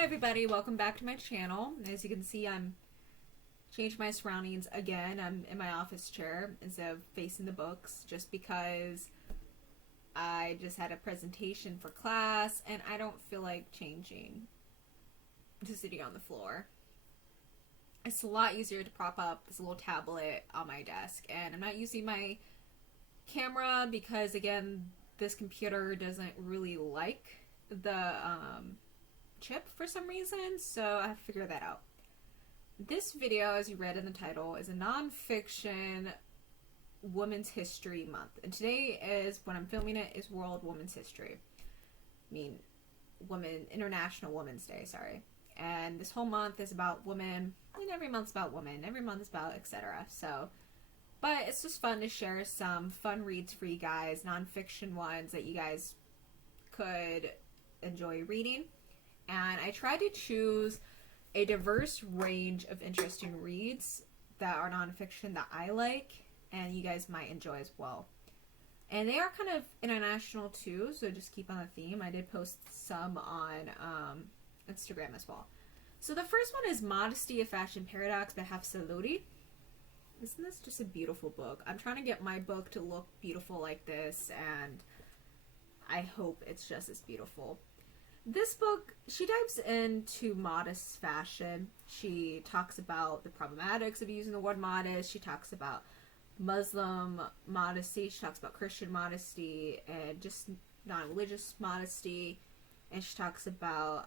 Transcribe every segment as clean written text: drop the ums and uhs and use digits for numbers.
Hi everybody, welcome back to my channel. As you can see, I'm changed my surroundings again. I'm in my office chair instead of facing the books just because I just had a presentation for class and I don't feel like changing to sitting on the floor. It's a lot easier to prop up this little tablet on my desk, and I'm not using my camera because again, this computer doesn't really like the chip for some reason, so I have to figure that out. This video, as you read in the title, is a nonfiction Women's History Month, and today is, when I'm filming it, is World Women's History. International Women's Day, sorry. And this whole month is about women. Every month's about women. Every month is about etc. But it's just fun to share some fun reads for you guys, nonfiction ones that you guys could enjoy reading. And I try to choose a diverse range of interesting reads that are nonfiction that I like and you guys might enjoy as well. And they are kind of international too, so just keep on the theme. I did post some on Instagram as well. So the first one is Modesty, a Fashion Paradox by Hafsa Lodi. Isn't this just a beautiful book? I'm trying to get my book to look beautiful like this, and I hope it's just as beautiful. This book, she dives into modest fashion. She talks about the problematics of using the word modest. She talks about Muslim modesty. She talks about Christian modesty and just non-religious modesty. And she talks about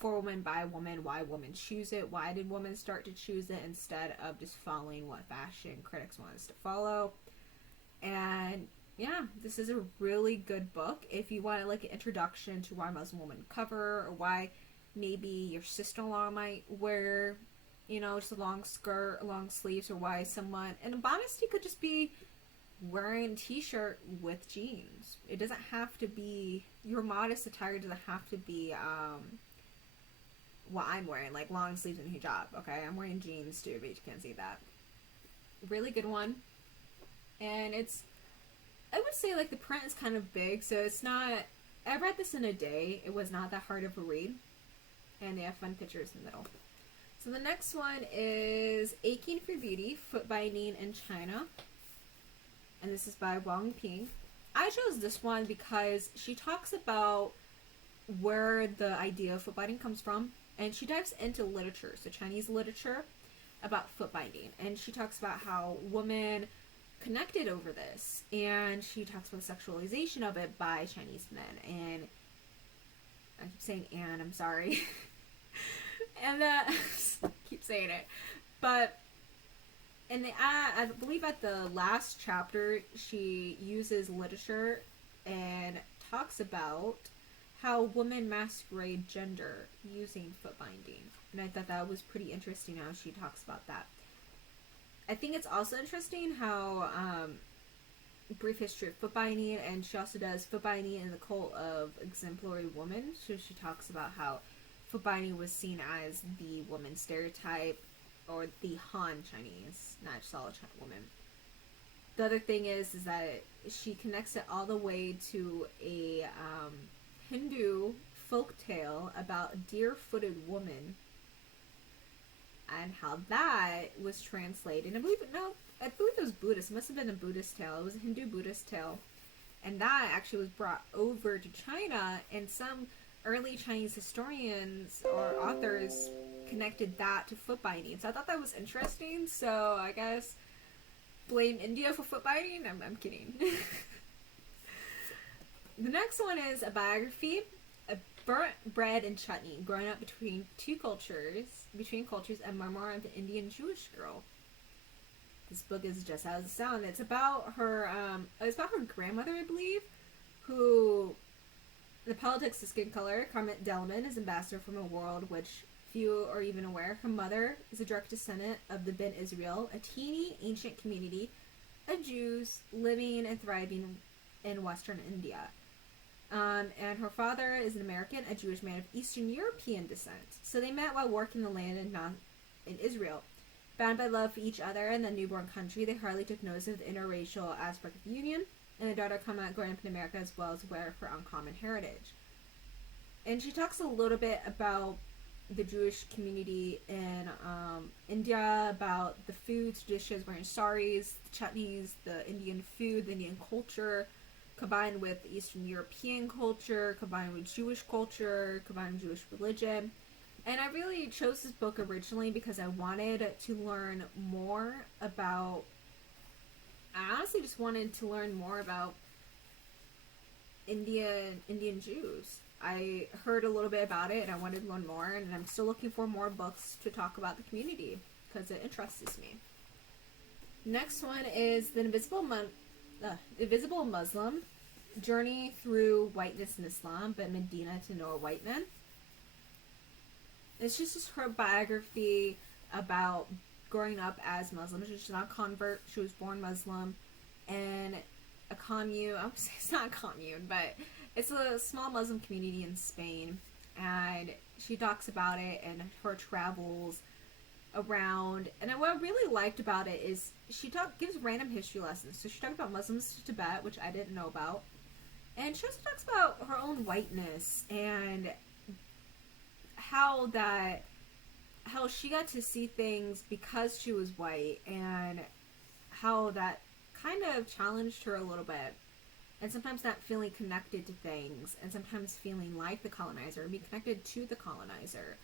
for women, by women, why women choose it. Why did women start to choose it instead of just following what fashion critics want us to follow? And yeah, this is a really good book if you want like an introduction to why Muslim women cover, or why maybe your sister-in-law might wear, just a long skirt, long sleeves, or why someone, and modesty could just be wearing a t-shirt with jeans. It doesn't have to be, your modest attire doesn't have to be what I'm wearing, like long sleeves and hijab, okay? I'm wearing jeans too, but you can't see that. Really good one. And I would say like the print is kind of big, so it's not, I read this in a day. It was not that hard of a read. And they have fun pictures in the middle. So the next one is Aching for Beauty, Foot Binding in China. And this is by Wang Ping. I chose this one because she talks about where the idea of foot binding comes from. And she dives into literature, so Chinese literature, about foot binding. And she talks about how women connected over this, and she talks about the sexualization of it by Chinese men. And I keep saying "and," I'm sorry. And keep saying it, but I believe at the last chapter she uses literature and talks about how women masquerade gender using foot binding, and I thought that was pretty interesting how she talks about that. I think it's also interesting how brief history of foot binding, and she also does foot binding in the cult of exemplary woman. So she talks about how foot binding was seen as the woman stereotype, or the Han Chinese, not just all women. The other thing is that she connects it all the way to a Hindu folktale about a deer-footed woman, and how that was translated. And I believe it was Buddhist. It must have been a Buddhist tale. It was a Hindu Buddhist tale. And that actually was brought over to China, and some early Chinese historians or authors connected that to foot binding. So I thought that was interesting. So I guess blame India for foot binding? I'm kidding. The next one is a biography, A Burnt Bread and Chutney, growing up between cultures, and memoir of an Indian Jewish girl. This book is just as it sounds. It's about her grandmother, I believe, who, the politics of skin color, Carmen Delman is ambassador from a world which few are even aware. Her mother is a direct descendant of the Ben Israel, a teeny ancient community of Jews living and thriving in Western India. And her father is an American, a Jewish man of Eastern European descent. So they met while working the land in Israel. Bound by love for each other and the newborn country, they hardly took notice of the interracial aspect of the union, and the daughter growing up in America as well as aware of her uncommon heritage. And she talks a little bit about the Jewish community in India, about the foods, dishes, wearing saris, the chutneys, the Indian food, the Indian culture, combined with Eastern European culture, combined with Jewish culture, combined with Jewish religion. And I really chose this book originally because I wanted to learn more about. I honestly just wanted to learn more about Indian Jews. I heard a little bit about it and I wanted to learn more, and I'm still looking for more books to talk about the community because it interests me. Next one is The Invisible Muslim: Journey Through Whiteness in Islam by Medina to Noah Whiteman. It's just her biography about growing up as Muslim. She's not a convert. She was born Muslim in a commune. I would say it's not a commune, but it's a small Muslim community in Spain. And she talks about it and her travels around. And what I really liked about it is she gives random history lessons. So she talked about Muslims to Tibet, which I didn't know about. And she also talks about her own whiteness and how she got to see things because she was white, and how that kind of challenged her a little bit, and sometimes not feeling connected to things, and sometimes feeling like the colonizer, and be connected to the colonizer.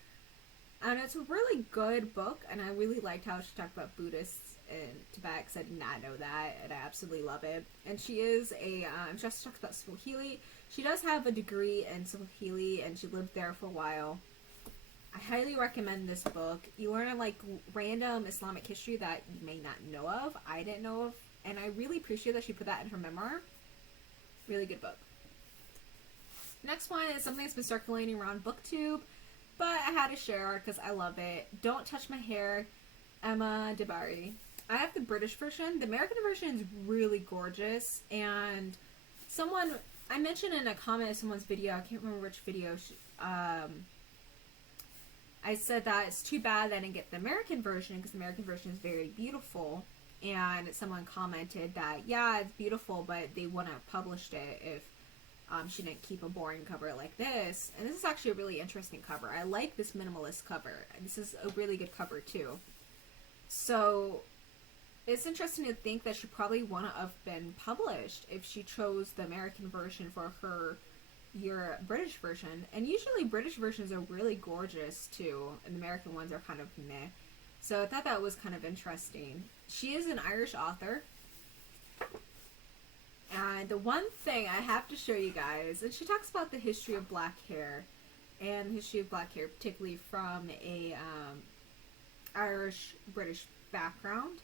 And it's a really good book, and I really liked how she talked about Buddhists in Tibet, because I did not know that, and I absolutely love it. And she is she also talks about Swahili. She does have a degree in Swahili, and she lived there for a while. I highly recommend this book. You learn like random Islamic history that you may not know of. I didn't know of, and I really appreciate that she put that in her memoir. Really good book. Next one is something that's been circulating around BookTube, but I had to share because I love it. Don't Touch My Hair, Emma Debari. I have the British version. The American version is really gorgeous, and I mentioned in a comment of someone's video, I can't remember which video, I said that it's too bad that I didn't get the American version because the American version is very beautiful. And someone commented that, yeah, it's beautiful, but they wouldn't have published it if she didn't keep a boring cover like this. And this is actually a really interesting cover. I like this minimalist cover. And this is a really good cover, too. So it's interesting to think that she probably wouldn't have been published if she chose the American version for your British version. And usually British versions are really gorgeous too, and the American ones are kind of meh. So I thought that was kind of interesting. She is an Irish author, and the one thing I have to show you guys, and she talks about the history of black hair, and the history of black hair particularly from a Irish British background,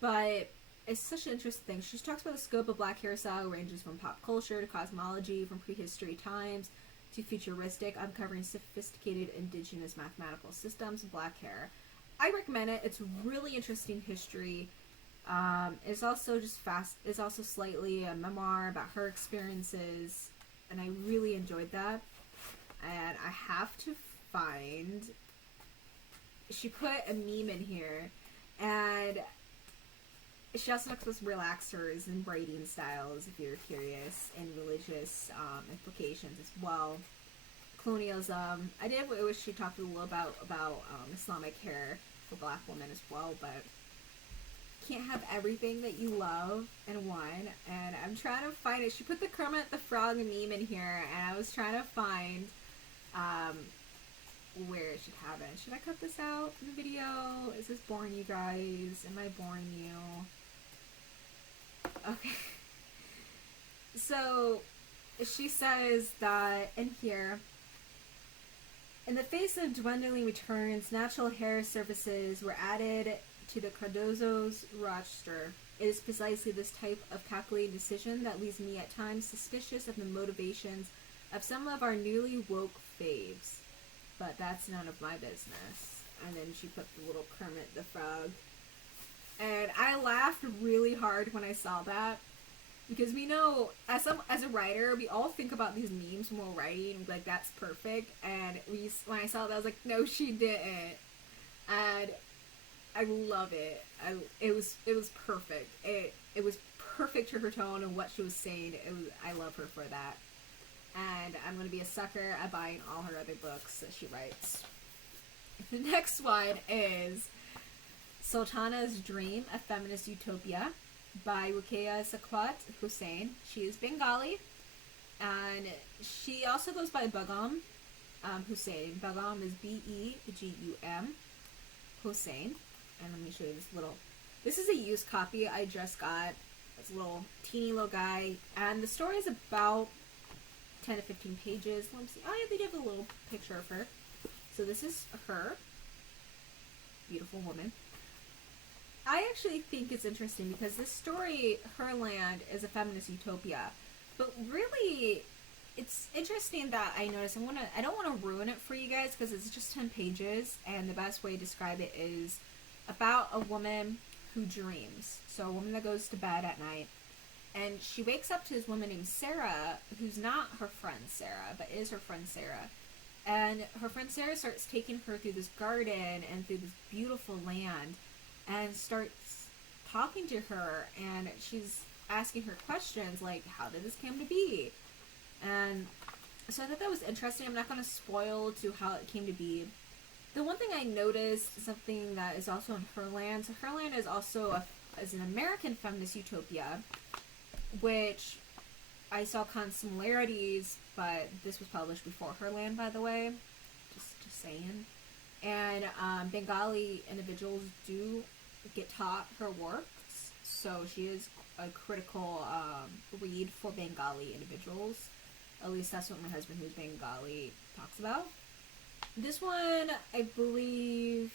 but it's such an interesting thing. She talks about the scope of black hairstyle ranges from pop culture to cosmology, from prehistory times to futuristic, uncovering sophisticated indigenous mathematical systems of black hair. I recommend it. It's really interesting history. It's also just fast. It's also slightly a memoir about her experiences, and I really enjoyed that. And I have to find. She put a meme in here, and she also talks about relaxers and braiding styles, if you're curious, and religious implications as well. Colonialism. I did wish she talked a little about Islamic hair for black women as well, but can't have everything that you love in one. And I'm trying to find it. She put the Kermit the Frog meme in here, and I was trying to find where it should have it. Should I cut this out in the video? Is this boring you guys? Am I boring you? Okay. So she says that in here, in the face of dwindling returns, natural hair surfaces were added to the Cardozo's roster. It is precisely this type of calculated decision that leaves me at times suspicious of the motivations of some of our newly woke faves. But that's none of my business. And then she put the little Kermit the Frog. And I laughed really hard when I saw that. Because we know, as a writer, we all think about these memes when we're writing, and like, that's perfect. And when I saw that, I was like, no, she didn't. And I love it. It was perfect. It was perfect to her tone and what she was saying. I love her for that. and I'm going to be a sucker at buying all her other books that she writes. The next one is Sultana's Dream, A Feminist Utopia by Ruqayya Sakwat Hussain. She is Bengali, and she also goes by Begum Hussain. Begum is Begum Hussain. And let me show you this little... This is a used copy I just got. It's a little teeny little guy, and the story is about 10 to 15 pages. Let me see. Oh, yeah, they give a little picture of her. So this is her. Beautiful woman. I actually think it's interesting because this story, Her Land, is a feminist utopia. But really, it's interesting that I noticed. I don't want to ruin it for you guys because it's just 10 pages, and the best way to describe it is about a woman who dreams. So a woman that goes to bed at night, and she wakes up to this woman named Sarah, who's not her friend Sarah, but is her friend Sarah. And her friend Sarah starts taking her through this garden and through this beautiful land, and starts talking to her, and she's asking her questions like, how did this come to be? And so I thought that was interesting. I'm not going to spoil to how it came to be. The one thing I noticed, something that is also in Her Land, so Her Land is also is an American feminist utopia, which I saw kind of similarities, but this was published before Her Land, by the way, just saying. And Bengali individuals do get taught her works, so she is a critical read for Bengali individuals. At least that's what my husband, who's Bengali, talks about. This one, I believe,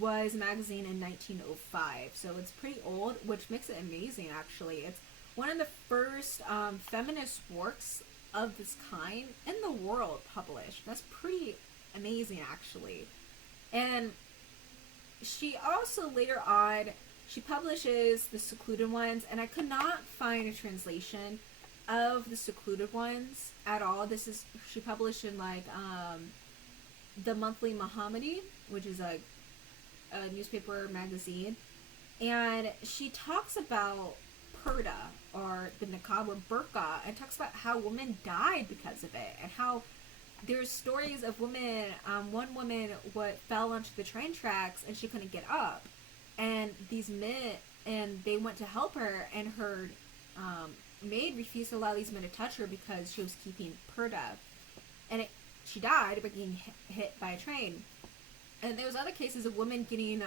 was a magazine in 1905, so it's pretty old, which makes it amazing, actually. It's one of the first feminist works of this kind in the world published. That's pretty amazing, actually. And she also, later on, she publishes The Secluded Ones, and I could not find a translation of The Secluded Ones at all. She published in like the Monthly Mohammadi, which is a newspaper magazine, and she talks about purdah, or the niqab or burqa, and talks about how women died because of it, and how there's stories of women, one woman fell onto the train tracks and she couldn't get up, and these men, and they went to help her, and her maid refused to allow these men to touch her because she was keeping purdah, and she died by getting hit by a train. And there was other cases of women getting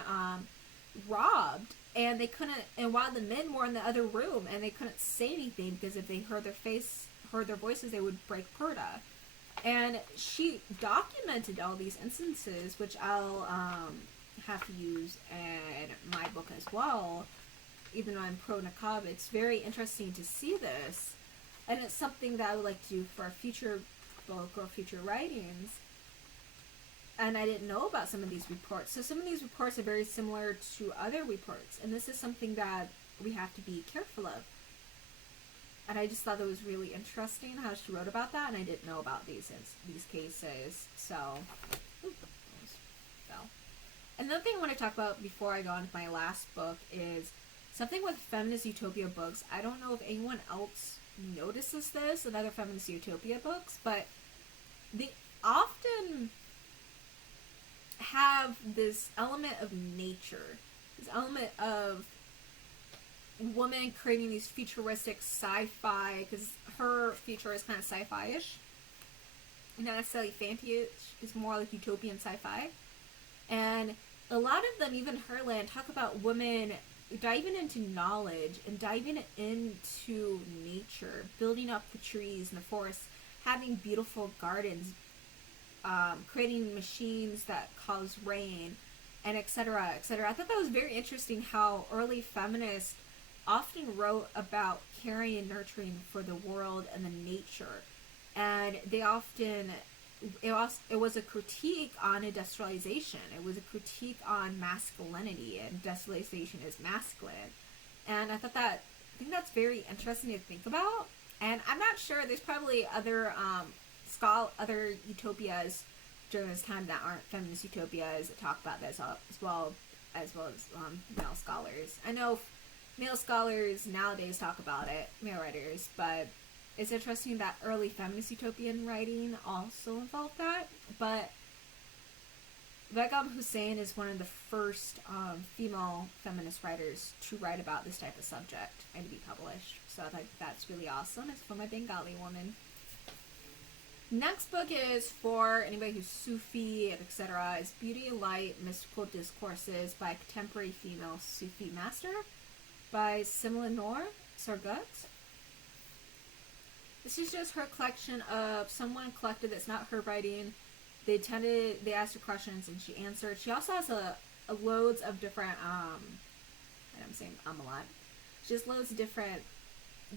robbed, and they couldn't, and while the men were in the other room, and they couldn't say anything because if they heard their voices, they would break purdah. And she documented all these instances, which I'll have to use in my book as well. Even though I'm pro niqab, it's very interesting to see this, and it's something that I would like to do for a future book or future writings. And I didn't know about some of these reports. So some of these reports are very similar to other reports, and this is something that we have to be careful of. And I just thought it was really interesting how she wrote about that, and I didn't know about these cases. So, another thing I want to talk about before I go on to my last book is something with feminist utopia books. I don't know if anyone else notices this in other feminist utopia books, but they often have this element of nature, this element of woman creating these futuristic sci-fi, because her future is kind of sci-fi-ish, not necessarily fantasy, it's more like utopian sci-fi. And a lot of them, even Her Land, talk about women diving into knowledge and diving into nature, building up the trees and the forests, having beautiful gardens, creating machines that cause rain, and etc., etc. I thought that was very interesting how early feminists often wrote about caring and nurturing for the world and the nature, and they often, it was a critique on industrialization. It was a critique on masculinity, and industrialization is masculine. And I think that's very interesting to think about. And I'm not sure, there's probably other other utopias during this time that aren't feminist utopias that talk about this as well as male scholars. I know male scholars nowadays talk about it, male writers, but it's interesting that early feminist utopian writing also involved that, but Begum Hussein is one of the first female feminist writers to write about this type of subject and to be published. So I think that's really awesome. It's from a Bengali woman. Next book is for anybody who's Sufi, etc. Is Beauty and Light, Mystical Discourses by a Contemporary Female Sufi Master by Simla Noor Sargut. This is just her collection of someone collected that's not her writing. They asked her questions and she answered. She also has a loads of different, and I'm saying a lot. She has loads of different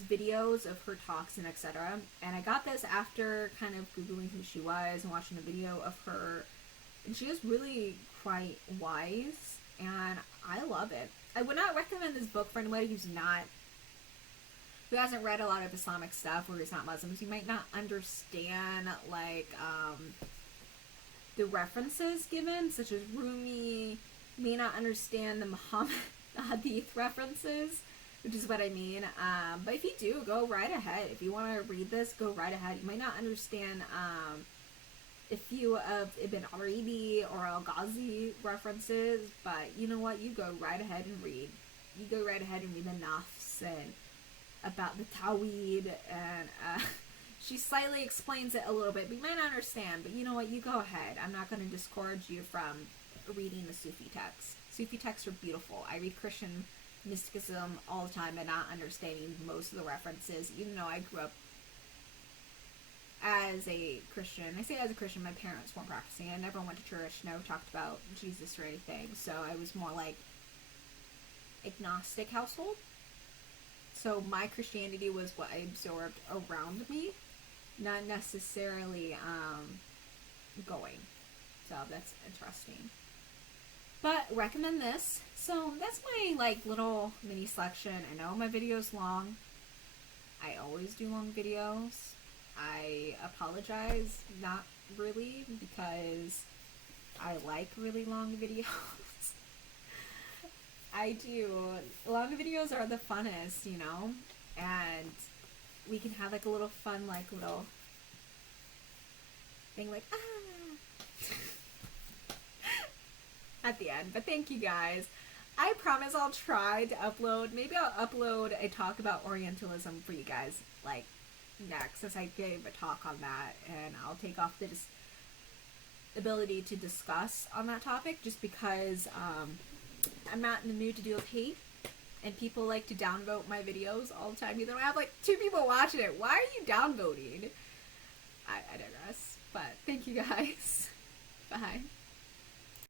videos of her talks and etc. And I got this after kind of Googling who she was and watching a video of her. And she is really quite wise and I love it. I would not recommend this book for anybody who hasn't read a lot of Islamic stuff or is not Muslims. You might not understand like the references given, such as Rumi, may not understand the Muhammad Hadith references, which is what I mean. But if you do, go right ahead. If you want to read this, go right ahead. You might not understand a few of Ibn Arabi or Al-Ghazi references, but you know what? You go right ahead and read. You go right ahead and read the Nafs and about the Tawhid, and she slightly explains it a little bit, but you might not understand, but you know what? You go ahead. I'm not going to discourage you from reading the Sufi texts. Sufi texts are beautiful. I read Christian mysticism all the time and not understanding most of the references, even though I grew up as a Christian. I say as a Christian, my parents weren't practicing. I never went to church, never talked about Jesus or anything, so I was more like agnostic household. So my Christianity was what I absorbed around me, not necessarily going. So that's interesting. But recommend this. So that's my like little mini selection. I know my video's long. I always do long videos. I apologize, not really, because I like really long videos. I do. Long videos are the funnest, you know? And we can have like a little fun, like little thing like, at the end. But thank you guys. I promise I'll try to upload, maybe I'll upload a talk about Orientalism for you guys, like, next, since I gave a talk on that, and I'll take off the ability to discuss on that topic, just because, I'm not in the mood to deal with hate, and people like to downvote my videos all the time. Either I have like 2 people watching it. Why are you downvoting? I digress. But thank you guys.